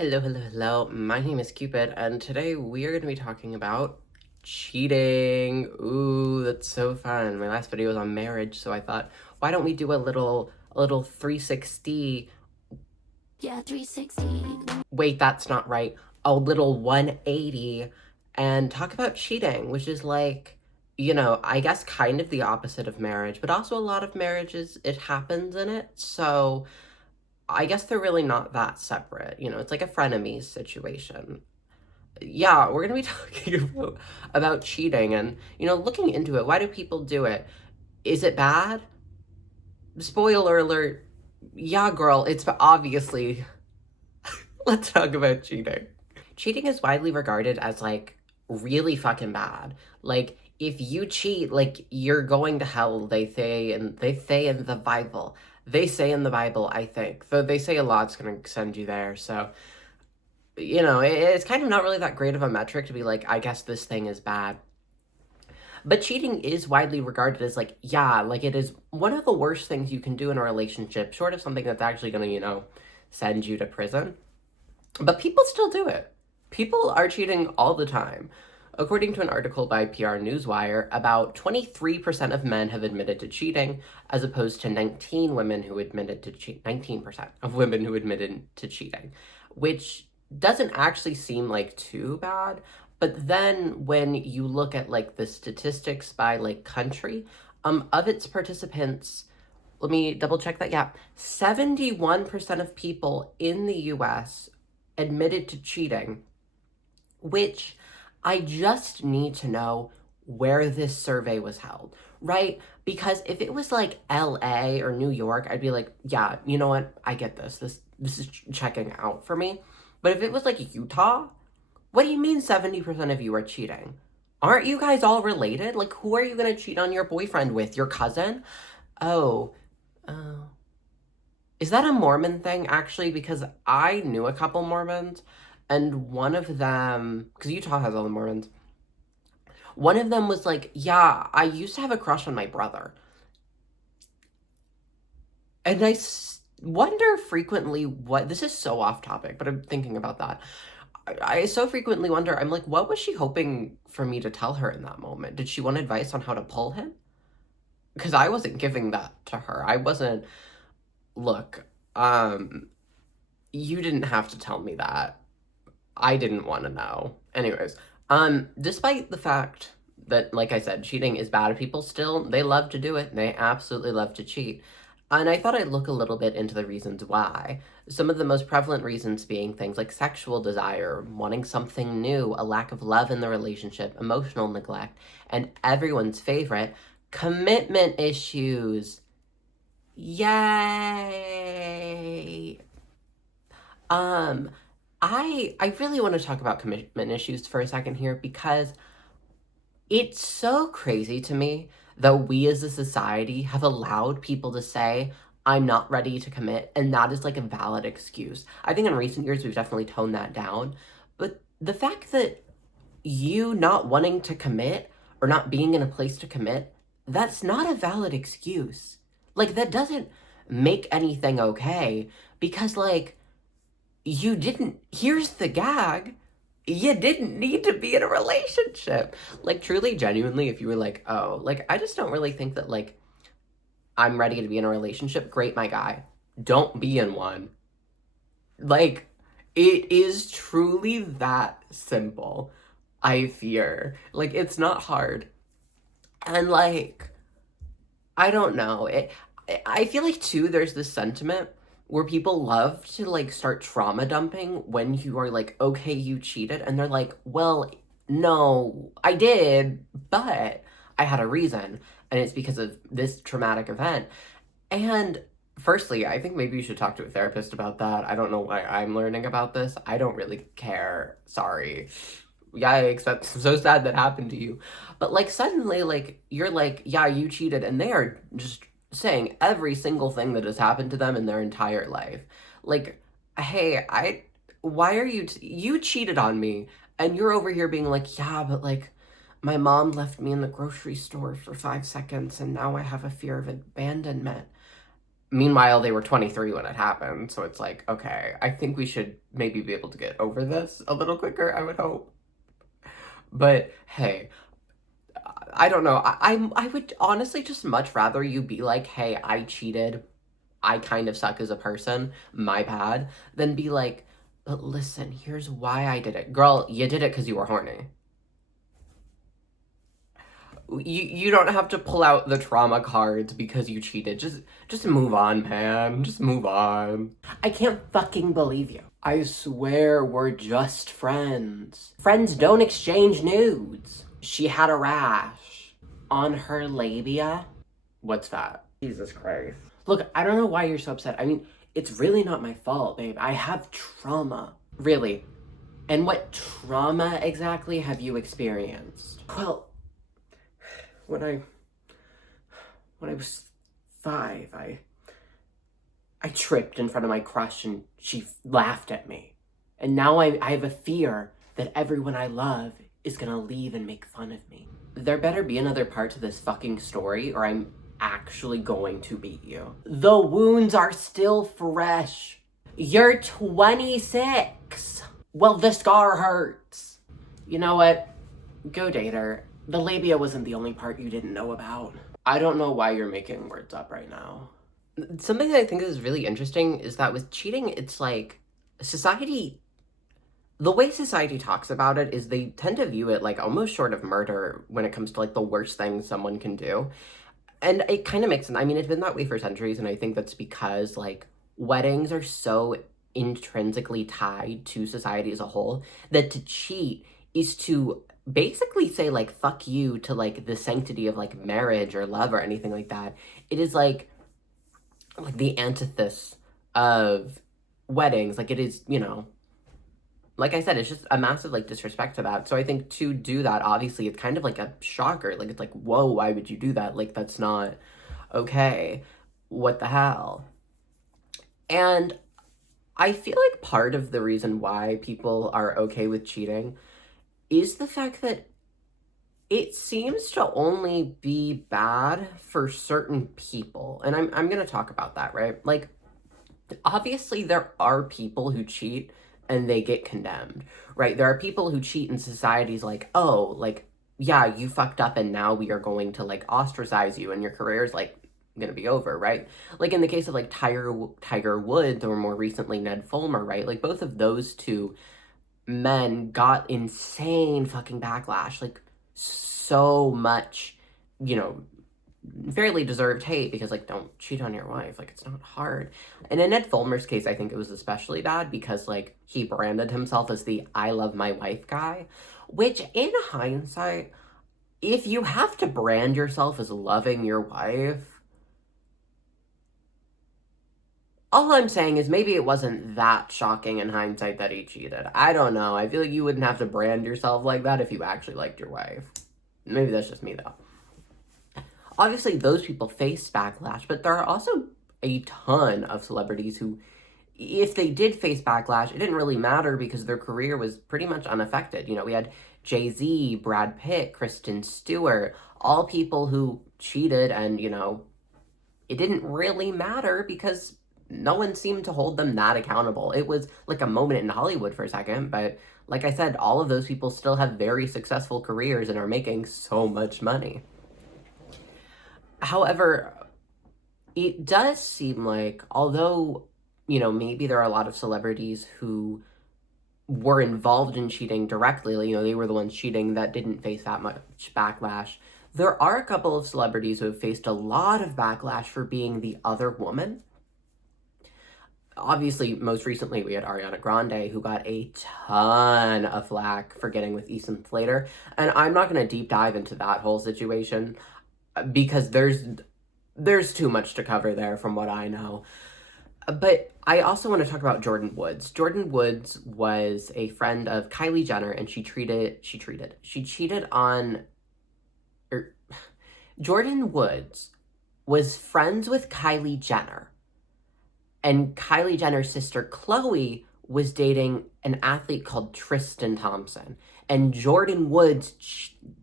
Hello. My name is Cupid, and today we are going to be talking about cheating. Ooh, that's so fun. My last video was on marriage, so I thought, why don't we do a little 360? Yeah, 360. Wait, that's not right. A little 180 and talk about cheating, which is like, I guess kind of the opposite of marriage, but also a lot of marriages, it happens in it. So I guess they're really not that separate. It's like a frenemies situation. Yeah, we're gonna be talking about cheating and, looking into it. Why do people do it? Is it bad? Spoiler alert. Yeah, girl, it's obviously. Let's talk about cheating. Cheating is widely regarded as like really fucking bad. Like, if you cheat, like, you're going to hell, they say in the Bible. They say in the Bible, I think. Though they say a lot's gonna send you there, so it's kind of not really that great of a metric to be like, I guess this thing is bad. But cheating is widely regarded as like, yeah, like it is one of the worst things you can do in a relationship, short of something that's actually going to, send you to prison. But people still do it. People are cheating all the time. According to an article by PR Newswire, about 23% of men have admitted to cheating, as opposed to 19% of women who admitted to cheating, which doesn't actually seem like too bad. But then when you look at like the statistics by like country, of its participants, let me double check that. Yeah, 71% of people in the US admitted to cheating, which I just need to know where this survey was held, right? Because if it was like LA or New York, I'd be like, yeah, you know what? I get this. This is checking out for me. But if it was like Utah, what do you mean 70% of you are cheating? Aren't you guys all related? Like, who are you going to cheat on your boyfriend with? Your cousin? Oh, oh. Is that a Mormon thing, actually? Because I knew a couple Mormons, and one of them, because Utah has all the Mormons, one of them was like, yeah, I used to have a crush on my brother. And wonder frequently what, this is so off topic, but I'm thinking about that. I so frequently wonder, I'm like, what was she hoping for me to tell her in that moment? Did she want advice on how to pull him? Because I wasn't giving that to her. I wasn't, look, um, you didn't have to tell me that. I didn't want to know. Anyways, despite the fact that, like I said, cheating is bad, people still, they love to do it. They absolutely love to cheat. And I thought I'd look a little bit into the reasons why. Some of the most prevalent reasons being things like sexual desire, wanting something new, a lack of love in the relationship, emotional neglect, and everyone's favorite, commitment issues. Yay! Um, I really want to talk about commitment issues for a second here because it's so crazy to me that we as a society have allowed people to say, I'm not ready to commit, and that is like a valid excuse. I think in recent years we've definitely toned that down. But the fact that you not wanting to commit or not being in a place to commit, that's not a valid excuse. Like, that doesn't make anything okay because, like, you didn't, here's the gag, you didn't need to be in a relationship. Like, truly, genuinely, if you were like, oh, like, I just don't really think that, like, I'm ready to be in a relationship, great, my guy. Don't be in one. Like, it is truly that simple, I fear. Like, it's not hard. And, like, I don't know. I feel like too, there's this sentiment where people love to like start trauma dumping when you are like, okay, you cheated, and they're like, well, no, I did, but I had a reason, and it's because of this traumatic event. And firstly, I think maybe you should talk to a therapist about that. I don't know why I'm learning about this. I don't really care. Sorry. Yikes, that's so sad that happened to you. But like suddenly, like you're like, yeah, you cheated, and they are just saying every single thing that has happened to them in their entire life. Like, hey, why are you cheated on me, and you're over here being like, yeah, but like, my mom left me in the grocery store for 5 seconds, and now I have a fear of abandonment. Meanwhile, they were 23 when it happened, so it's like, okay, I think we should maybe be able to get over this a little quicker, I would hope. But hey, I don't know. I would honestly just much rather you be like, hey, I cheated. I kind of suck as a person. My bad. Than be like, but listen, here's why I did it. Girl, you did it because you were horny. You don't have to pull out the trauma cards because you cheated. Just move on, man. Just move on. I can't fucking believe you. I swear we're just friends. Friends don't exchange nudes. She had a rash on her labia. What's that? Jesus Christ. Look, I don't know why you're so upset. I mean, it's really not my fault, babe. I have trauma. Really. And what trauma exactly have you experienced? Well, when I was 5, I tripped in front of my crush and she laughed at me. And now I have a fear that everyone I love is gonna leave and make fun of me. There better be another part to this fucking story or I'm actually going to beat you. The wounds are still fresh. You're 26. Well, the scar hurts. You know what? Go date her. The labia wasn't the only part you didn't know about. I don't know why you're making words up right now. Something that I think is really interesting is that with cheating, it's like society, the way society talks about it is they tend to view it like almost short of murder when it comes to like the worst thing someone can do. And it kind of makes sense. I mean, it's been that way for centuries, and I think that's because like weddings are so intrinsically tied to society as a whole that to cheat is to basically say like fuck you to like the sanctity of like marriage or love or anything like that. It is like the antithesis of weddings. Like it is, you know, like I said, it's just a massive like disrespect to that. So I think to do that, obviously, it's kind of like a shocker. Like it's like, whoa, why would you do that? Like that's not okay. What the hell? And I feel like part of the reason why people are okay with cheating is the fact that it seems to only be bad for certain people. And I'm going to talk about that, right? Like, obviously, there are people who cheat and they get condemned, right? There are people who cheat in societies like, oh, like, yeah, you fucked up and now we are going to like ostracize you and your career is like gonna be over, right? Like in the case of like Tiger Woods or more recently Ned Fulmer, right? Like both of those two men got insane fucking backlash, like so much, you know, fairly deserved hate because like don't cheat on your wife, like it's not hard. And in Ned Fulmer's case, I think it was especially bad because like he branded himself as the I love my wife guy, which in hindsight, if you have to brand yourself as loving your wife, all I'm saying is maybe it wasn't that shocking in hindsight that he cheated. I don't know. I feel like you wouldn't have to brand yourself like that if you actually liked your wife. Maybe that's just me though. Obviously, those people face backlash, but there are also a ton of celebrities who, if they did face backlash, it didn't really matter because their career was pretty much unaffected. You know, we had Jay-Z, Brad Pitt, Kristen Stewart, all people who cheated and, you know, it didn't really matter because no one seemed to hold them that accountable. It was like a moment in Hollywood for a second, but like I said, all of those people still have very successful careers and are making so much money. However, it does seem like, although, you know, maybe there are a lot of celebrities who were involved in cheating directly, you know, they were the ones cheating that didn't face that much backlash. There are a couple of celebrities who have faced a lot of backlash for being the other woman. Obviously, most recently, we had Ariana Grande, who got a ton of flack for getting with Ethan Slater. And I'm not going to deep dive into that whole situation because there's too much to cover there from what I know. But I also want to talk about Jordan Woods. Jordan Woods was a friend of Kylie Jenner, and she cheated on, or Jordan Woods was friends with Kylie Jenner, and Kylie Jenner's sister Chloe was dating an athlete called Tristan Thompson, and Jordan Woods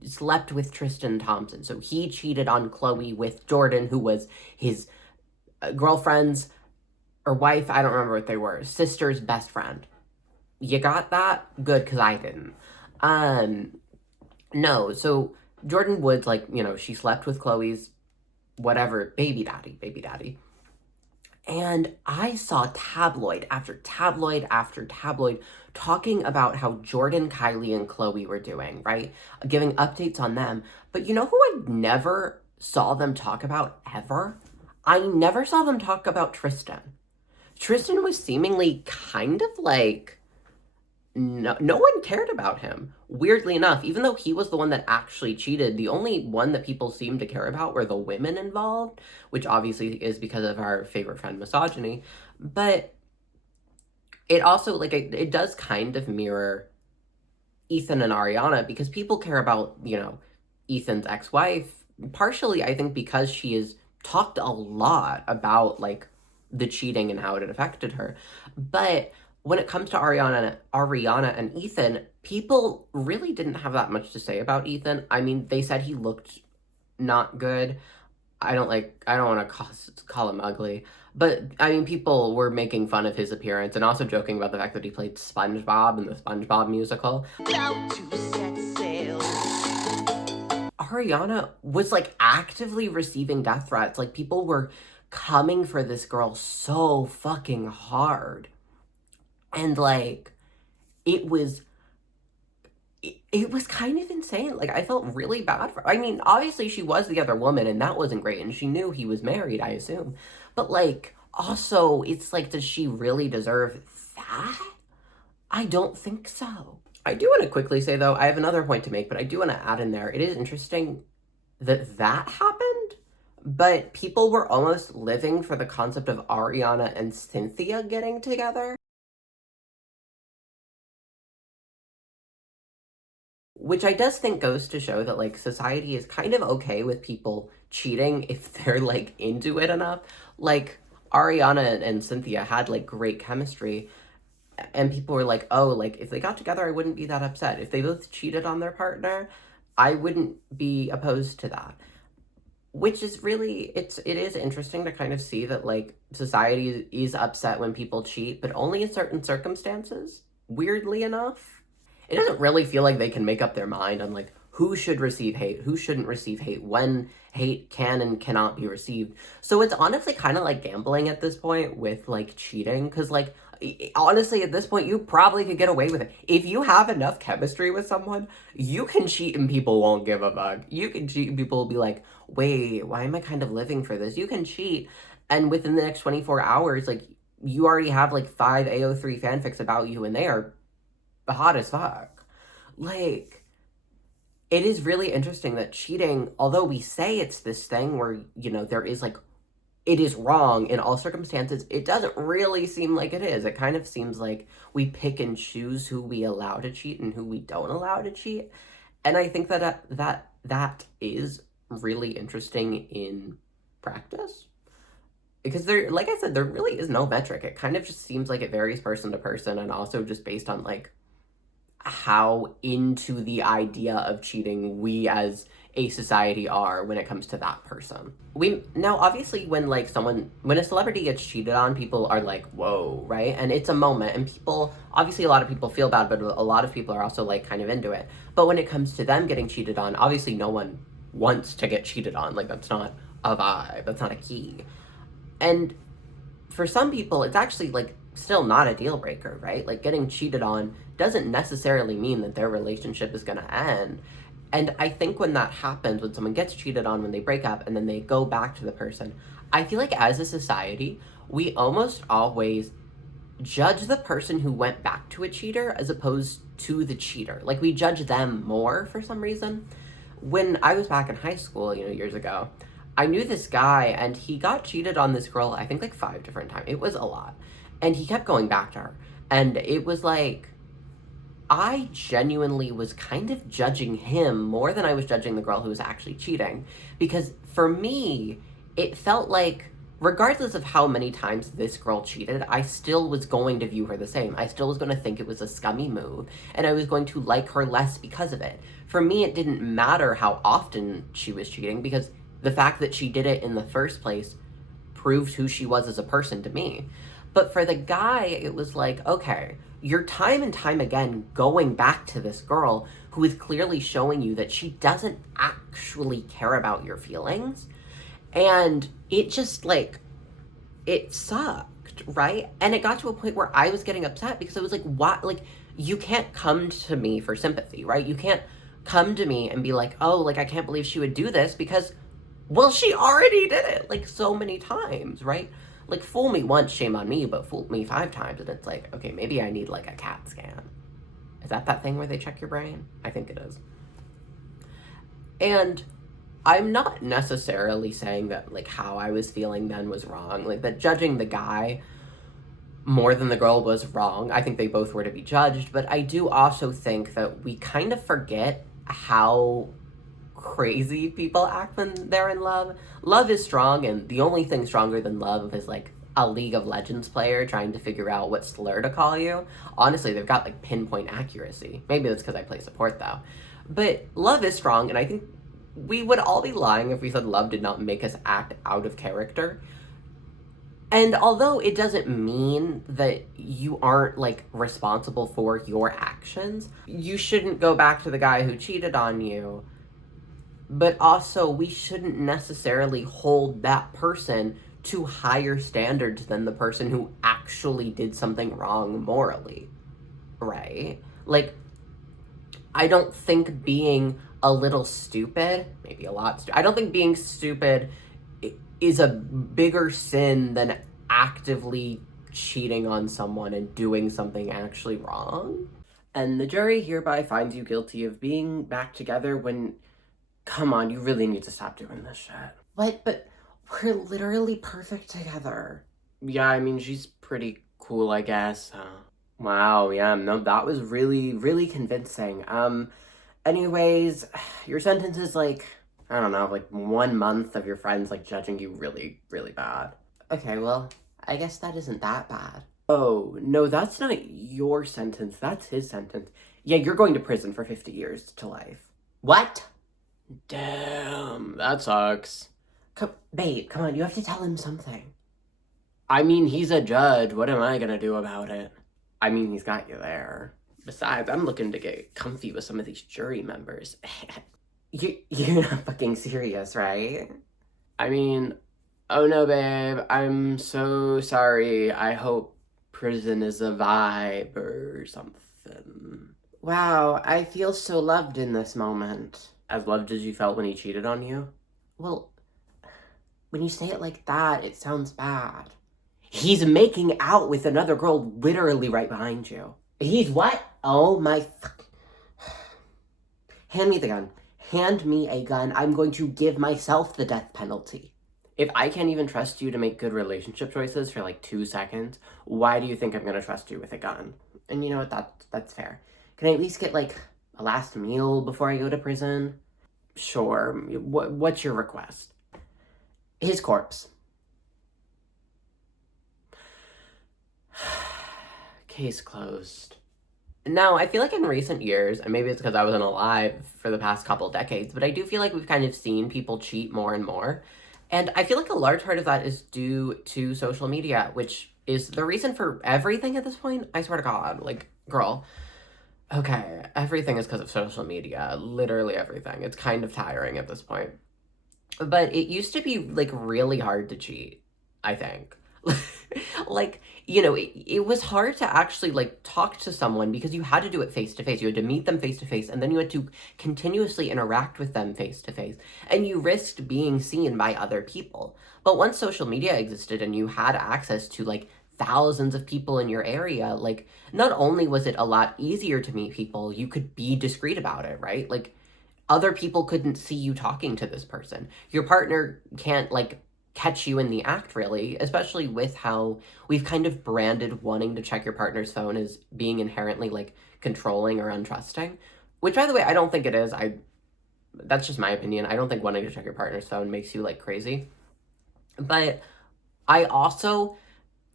slept with Tristan Thompson, so he cheated on Chloe with Jordan, who was his girlfriend's or wife, I don't remember what they were, sister's best friend. You got that? Good, because I didn't. Um, no, so Jordan Woods, like, she slept with Chloe's whatever, baby daddy. And I saw tabloid after tabloid after tabloid talking about how Jordan, Kylie, and Chloe were doing, right? Giving updates on them. But you know who I never saw them talk about ever? I never saw them talk about Tristan. Tristan was seemingly kind of like no one cared about him. Weirdly enough, even though he was the one that actually cheated, the only one that people seemed to care about were the women involved, which obviously is because of our favorite friend Misogyny. But it also, like, it does kind of mirror Ethan and Ariana because people care about, Ethan's ex-wife, partially, I think, because she has talked a lot about, like, the cheating and how it had affected her. But when it comes to Ariana and Ethan, people really didn't have that much to say about Ethan. I mean, they said he looked not good. I don't want to call him ugly, but I mean, people were making fun of his appearance and also joking about the fact that he played SpongeBob in the SpongeBob musical. About to set sail. Ariana was like actively receiving death threats. Like, people were coming for this girl so fucking hard. And like, it was it was kind of insane. Like, I felt really bad for, I mean, obviously she was the other woman and that wasn't great, and she knew he was married, I assume. But like, also, it's like, does she really deserve that? I don't think so. I do want to quickly say, though, I have another point to make, but I do want to add in there, it is interesting that that happened, but people were almost living for the concept of Ariana and Cynthia getting together. Which I does think goes to show that, like, society is kind of okay with people cheating if they're, like, into it enough. Like, Ariana and Cynthia had, like, great chemistry, and people were like, oh, like, if they got together, I wouldn't be that upset. If they both cheated on their partner, I wouldn't be opposed to that. Which is really, it is interesting to kind of see that, like, society is upset when people cheat, but only in certain circumstances, weirdly enough. It doesn't really feel like they can make up their mind on, like, who should receive hate, who shouldn't receive hate, when hate can and cannot be received. So it's honestly kind of like gambling at this point with, like, cheating, because, like, honestly, at this point, you probably could get away with it. If you have enough chemistry with someone, you can cheat and people won't give a fuck. You can cheat and people will be like, wait, why am I kind of living for this? You can cheat, and within the next 24 hours, like, you already have, like, 5 AO3 fanfics about you, and they are hot as fuck. Like, it is really interesting that cheating, although we say it's this thing where, there is, like, it is wrong in all circumstances, it doesn't really seem like it is. It kind of seems like we pick and choose who we allow to cheat and who we don't allow to cheat. And I think that is really interesting in practice. Because there, like I said, there really is no metric. It kind of just seems like it varies person to person, and also just based on, like, how into the idea of cheating we as a society are when it comes to that person. We now, obviously, when, like, when a celebrity gets cheated on, people are like, whoa, right? And it's a moment, and people, obviously, a lot of people feel bad, but a lot of people are also, like, kind of into it. But when it comes to them getting cheated on, obviously no one wants to get cheated on. Like, that's not a vibe, that's not a key. And for some people, it's actually, like, still not a deal breaker, right? Like, getting cheated on doesn't necessarily mean that their relationship is going to end. And I think when that happens, when someone gets cheated on, when they break up and then they go back to the person, I feel like as a society, we almost always judge the person who went back to a cheater as opposed to the cheater. Like, we judge them more for some reason. When I was back in high school, years ago, I knew this guy, and he got cheated on this girl, I think, like, 5 different times. It was a lot. And he kept going back to her. And it was like, I genuinely was kind of judging him more than I was judging the girl who was actually cheating. Because for me, it felt like, regardless of how many times this girl cheated, I still was going to view her the same. I still was going to think it was a scummy move, and I was going to like her less because of it. For me, it didn't matter how often she was cheating, because the fact that she did it in the first place proved who she was as a person to me. But for the guy, it was like, okay, you're time and time again going back to this girl who is clearly showing you that she doesn't actually care about your feelings. And it just like, it sucked, right? And it got to a point where I was getting upset because I was like, what? Like, you can't come to me for sympathy, right? You can't come to me and be like, oh, like, I can't believe she would do this because, well, she already did it like so many times, right? Like, fool me once, shame on me, but fool me 5 times. And it's like, okay, maybe I need like a CAT scan. Is that thing where they check your brain? I think it is. And I'm not necessarily saying that like how I was feeling then was wrong. Like that judging the guy more than the girl was wrong. I think they both were to be judged, but I do also think that we kind of forget how crazy people act when they're in love. Love is strong, and the only thing stronger than love is like a League of Legends player trying to figure out what slur to call you. Honestly, they've got like pinpoint accuracy. Maybe that's because I play support though. But love is strong, and I think we would all be lying if we said love did not make us act out of character. And although it doesn't mean that you aren't like responsible for your actions, you shouldn't go back to the guy who cheated on you. But also, we shouldn't necessarily hold that person to higher standards than the person who actually did something wrong morally, right? Like, I don't think being a little stupid, maybe a lot stupid, I don't think being stupid is a bigger sin than actively cheating on someone and doing something actually wrong. And the jury hereby finds you guilty of being back together when, come on, you really need to stop doing this shit. What? But we're literally perfect together. Yeah, I mean, she's pretty cool, I guess. Wow, yeah, no, that was really, really convincing. Anyways, your sentence is like, I don't know, like 1 month of your friends like judging you really, really bad. Okay, well, I guess that isn't that bad. Oh, no, that's not your sentence. That's his sentence. Yeah, you're going to prison for 50 years to life. What? Damn, that sucks. Babe, come on, you have to tell him something. I mean, he's a judge. What am I gonna do about it? I mean, he's got you there. Besides, I'm looking to get comfy with some of these jury members. You're not fucking serious, right? I mean, oh no, babe, I'm so sorry. I hope prison is a vibe or something. Wow, I feel so loved in this moment. As loved as you felt when he cheated on you? Well, when you say it like that, it sounds bad. He's making out with another girl literally right behind you. He's what? Oh my fuck. Hand me the gun. Hand me a gun. I'm going to give myself the death penalty. If I can't even trust you to make good relationship choices for like 2 seconds, why do you think I'm gonna trust you with a gun? And you know what? That's fair. Can I at least get like a last meal before I go to prison? Sure. What's your request? His corpse. Case closed. Now, I feel like in recent years, and maybe it's because I wasn't alive for the past couple decades, but I do feel like we've kind of seen people cheat more and more. And I feel like a large part of that is due to social media, which is the reason for everything at this point. I swear to God, like, girl, okay, everything is because of social media. Literally everything. It's kind of tiring at this point. But it used to be, like, really hard to cheat, I think. Like, you know, it was hard to actually, like, talk to someone because you had to do it face to face. You had to meet them face to face, and then you had to continuously interact with them face to face. And you risked being seen by other people. But once social media existed and you had access to, like, thousands of people in your area, like, not only was it a lot easier to meet people, you could be discreet about it, right? Like, other people couldn't see you talking to this person. Your partner can't, like, catch you in the act, really, especially with how we've kind of branded wanting to check your partner's phone as being inherently, like, controlling or untrusting. Which, by the way, I don't think it is. That's just my opinion. I don't think wanting to check your partner's phone makes you, like, crazy. But I also...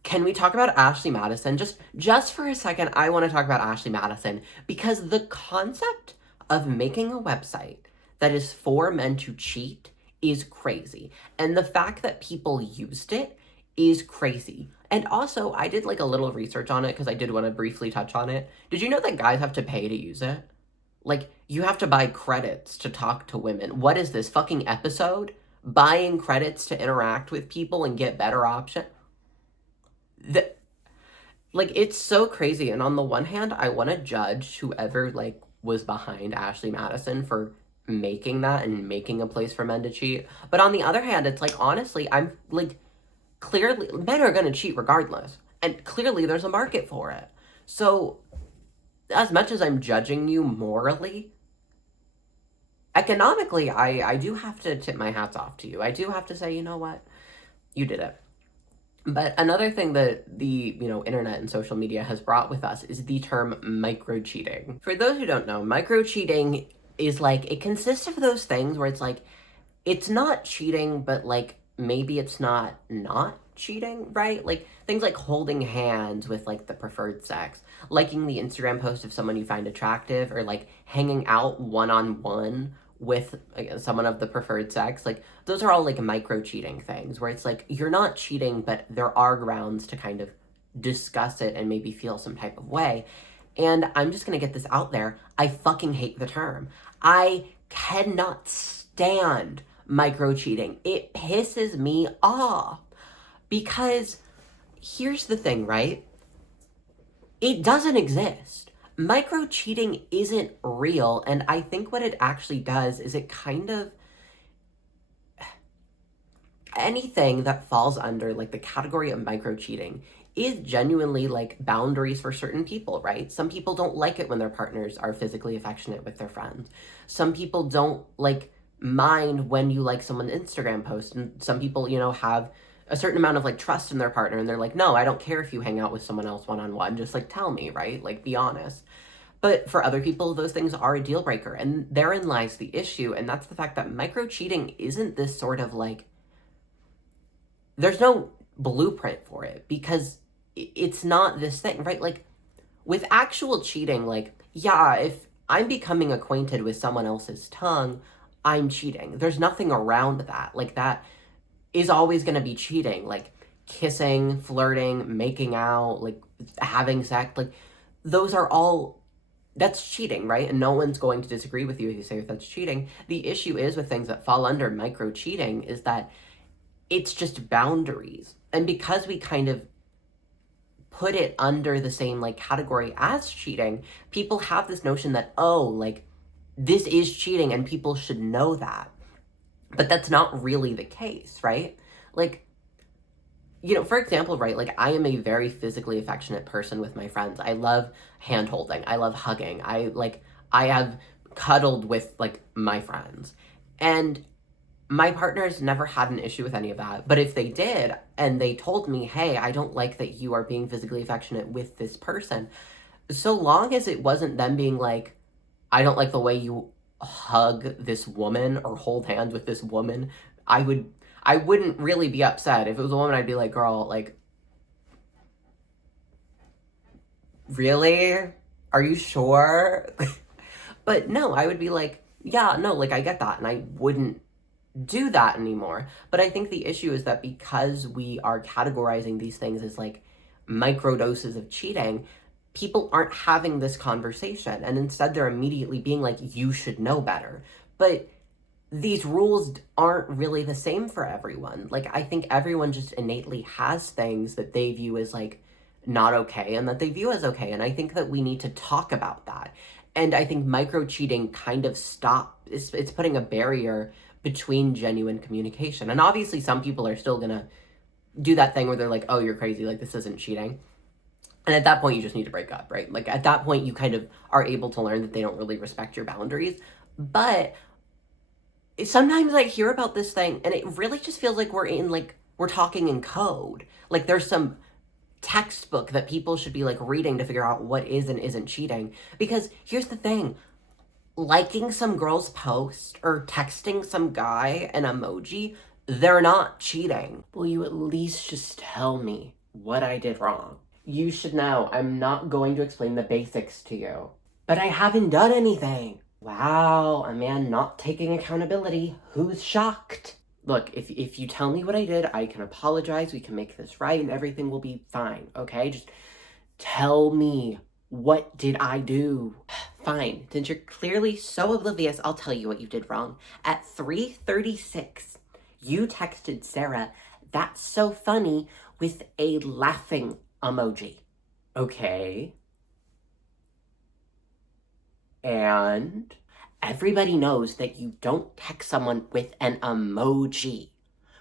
Can we talk about Ashley Madison? Just for a second, I want to talk about Ashley Madison, because the concept of making a website that is for men to cheat is crazy. And the fact that people used it is crazy. And also, I did like a little research on it because I did want to briefly touch on it. Did you know that guys have to pay to use it? Like, you have to buy credits to talk to women. What is this fucking episode? Buying credits to interact with people and get better options? The, like, it's so crazy. And on the one hand, I want to judge whoever like was behind Ashley Madison for making that and making a place for men to cheat. But on the other hand, it's like, honestly, I'm like, clearly men are going to cheat regardless, and clearly there's a market for it. So as much as I'm judging you morally, economically, I do have to tip my hats off to you. I do have to say, you know what, you did it. But another thing that the, internet and social media has brought with us is the term microcheating. For those who don't know, microcheating is like, it consists of those things where it's like, it's not cheating, but like maybe it's not cheating, right? Like things like holding hands with like the preferred sex, liking the Instagram post of someone you find attractive, or like hanging out one-on-one with someone of the preferred sex. Like those are all like micro cheating things where it's like you're not cheating, but there are grounds to kind of discuss it and maybe feel some type of way. And I'm just gonna get this out there. I fucking hate the term. I cannot stand micro cheating. It pisses me off because here's the thing, right? It doesn't exist. Micro cheating isn't real, and I think what it actually does is it kind of, anything that falls under like the category of micro cheating is genuinely like boundaries for certain people, right? Some people don't like it when their partners are physically affectionate with their friends. Some people don't like mind when you like someone's Instagram post, and some people, have a certain amount of like trust in their partner, and they're like, no, I don't care if you hang out with someone else one-on-one, just like tell me, right? Like be honest. But for other people, those things are a deal breaker, and therein lies the issue, and that's the fact that micro cheating isn't this sort of like, there's no blueprint for it because it's not this thing, right? Like with actual cheating, like, yeah, if I'm becoming acquainted with someone else's tongue, I'm cheating. There's nothing around that. Like that is always going to be cheating. Like kissing, flirting, making out, like having sex, like those are all, that's cheating, right? And no one's going to disagree with you if you say that's cheating. The issue is with things that fall under micro cheating is that it's just boundaries. And because we kind of put it under the same like category as cheating, people have this notion that, oh, like this is cheating and people should know that. But that's not really the case, right? Like, for example, right, like I am a very physically affectionate person with my friends. I love hand holding. I love hugging. I have cuddled with like my friends. And my partner's never had an issue with any of that. But if they did, and they told me, hey, I don't like that you are being physically affectionate with this person, so long as it wasn't them being like, I don't like the way you hug this woman or hold hands with this woman, I wouldn't really be upset. If it was a woman, I'd be like, girl, like, really? Are you sure? But no, I would be like, yeah, no, like I get that, and I wouldn't do that anymore. But I think the issue is that because we are categorizing these things as like micro doses of cheating, people aren't having this conversation, and instead they're immediately being like, you should know better. But these rules aren't really the same for everyone. Like I think everyone just innately has things that they view as like not okay and that they view as okay, and I think that we need to talk about that. And I think micro cheating kind of it's putting a barrier between genuine communication. And obviously some people are still gonna do that thing where they're like, oh, you're crazy, like this isn't cheating. And at that point you just need to break up, right? Like at that point you kind of are able to learn that they don't really respect your boundaries. But sometimes I hear about this thing and it really just feels like we're talking in code. Like there's some textbook that people should be like reading to figure out what is and isn't cheating. Because here's the thing, liking some girl's post or texting some guy an emoji, they're not cheating. Will you at least just tell me what I did wrong? You should know I'm not going to explain the basics to you. But I haven't done anything. Wow, a man not taking accountability. Who's shocked? look, if you tell me what I did, I can apologize, we can make this right, and everything will be fine, okay? Just tell me, what did I do? Fine, since you're clearly so oblivious, I'll tell you what you did wrong. At 3:36, you texted Sarah, "That's so funny," with a laughing emoji. Okay. And everybody knows that you don't text someone with an emoji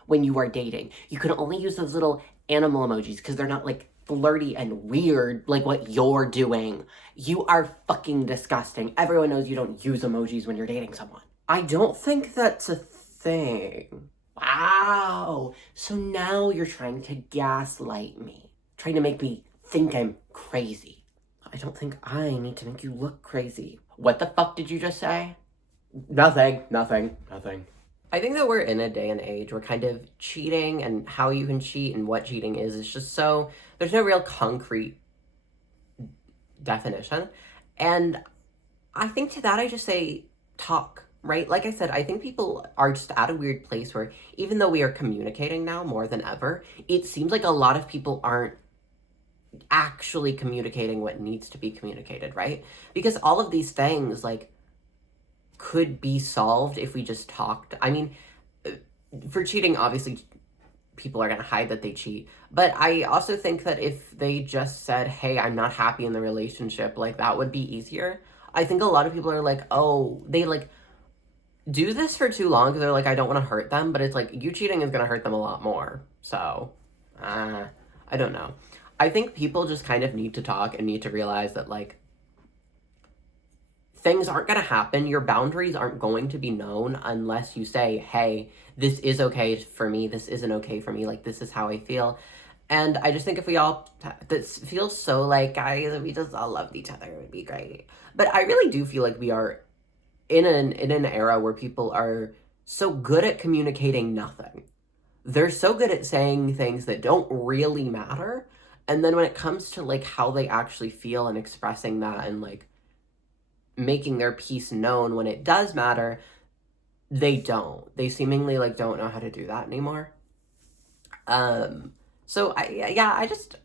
when you are dating. You can only use those little animal emojis because they're not like flirty and weird like what you're doing. You are fucking disgusting. Everyone knows you don't use emojis when you're dating someone. I don't think that's a thing. Wow. So now you're trying to gaslight me, trying to make me think I'm crazy. I don't think I need to make you look crazy. What the fuck did you just say? Nothing. I think that we're in a day and age where kind of cheating and how you can cheat and what cheating is just so, there's no real concrete definition. And I think to that I just say talk, right? Like I said, I think people are just at a weird place where even though we are communicating now more than ever, it seems like a lot of people aren't actually communicating what needs to be communicated, right? Because all of these things like could be solved if we just talked. I mean, for cheating, obviously people are going to hide that they cheat, but I also think that if they just said, "Hey, I'm not happy in the relationship," like that would be easier. I think a lot of people are like, oh, they like do this for too long because they're like, I don't want to hurt them, but it's like you cheating is going to hurt them a lot more. So, I don't know. I think people just kind of need to talk and need to realize that like things aren't going to happen. Your boundaries aren't going to be known unless you say, "Hey, this is okay for me. This isn't okay for me. Like, this is how I feel." And I just think if we all, this feels so like, guys, if we just all loved each other, it would be great. But I really do feel like we are in an era where people are so good at communicating nothing. They're so good at saying things that don't really matter. And then when it comes to like how they actually feel and expressing that and like making their piece known when it does matter, they don't. They seemingly like don't know how to do that anymore. So I just,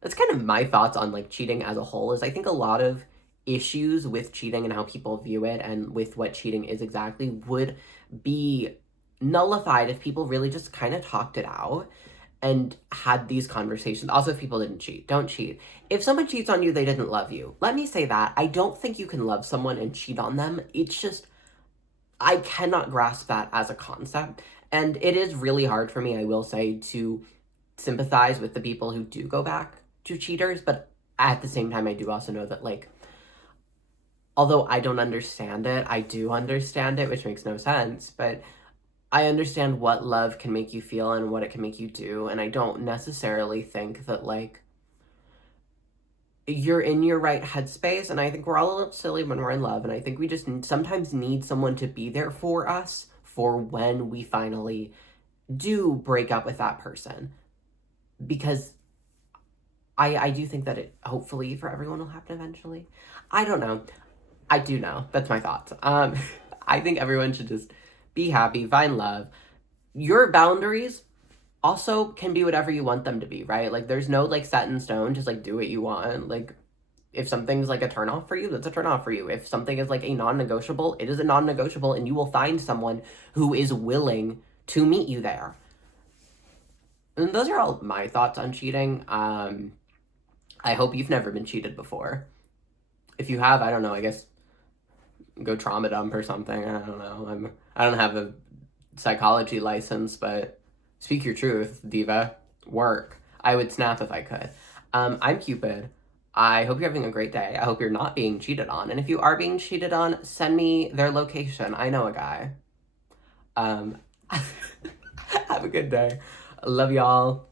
that's kind of my thoughts on like cheating as a whole. Is I think a lot of issues with cheating and how people view it and with what cheating is exactly would be nullified if people really just kind of talked it out and had these conversations. Also, if people didn't cheat, don't cheat. If someone cheats on you, they didn't love you. Let me say that. I don't think you can love someone and cheat on them. It's just, I cannot grasp that as a concept. And it is really hard for me, I will say, to sympathize with the people who do go back to cheaters. But at the same time, I do also know that, like, although I don't understand it, I do understand it, which makes no sense. But I understand what love can make you feel and what it can make you do. And I don't necessarily think that, like, you're in your right headspace. And I think we're all a little silly when we're in love. And I think we just sometimes need someone to be there for us for when we finally do break up with that person. Because I do think that it hopefully for everyone will happen eventually. I don't know. I do know. That's my thoughts. I think everyone should just be happy, find love. Your boundaries also can be whatever you want them to be, right? Like there's no like set in stone, just like do what you want. Like if something's like a turn off for you, that's a turn off for you. If something is like a non-negotiable, it is a non-negotiable and you will find someone who is willing to meet you there. And those are all my thoughts on cheating. I hope you've never been cheated before. If you have, I don't know, I guess go trauma dump or something. I don't know. I don't have a psychology license, but speak your truth, diva. Work. I would snap if I could. I'm Cupid. I hope you're having a great day. I hope you're not being cheated on. And if you are being cheated on, send me their location. I know a guy. Have a good day. Love y'all.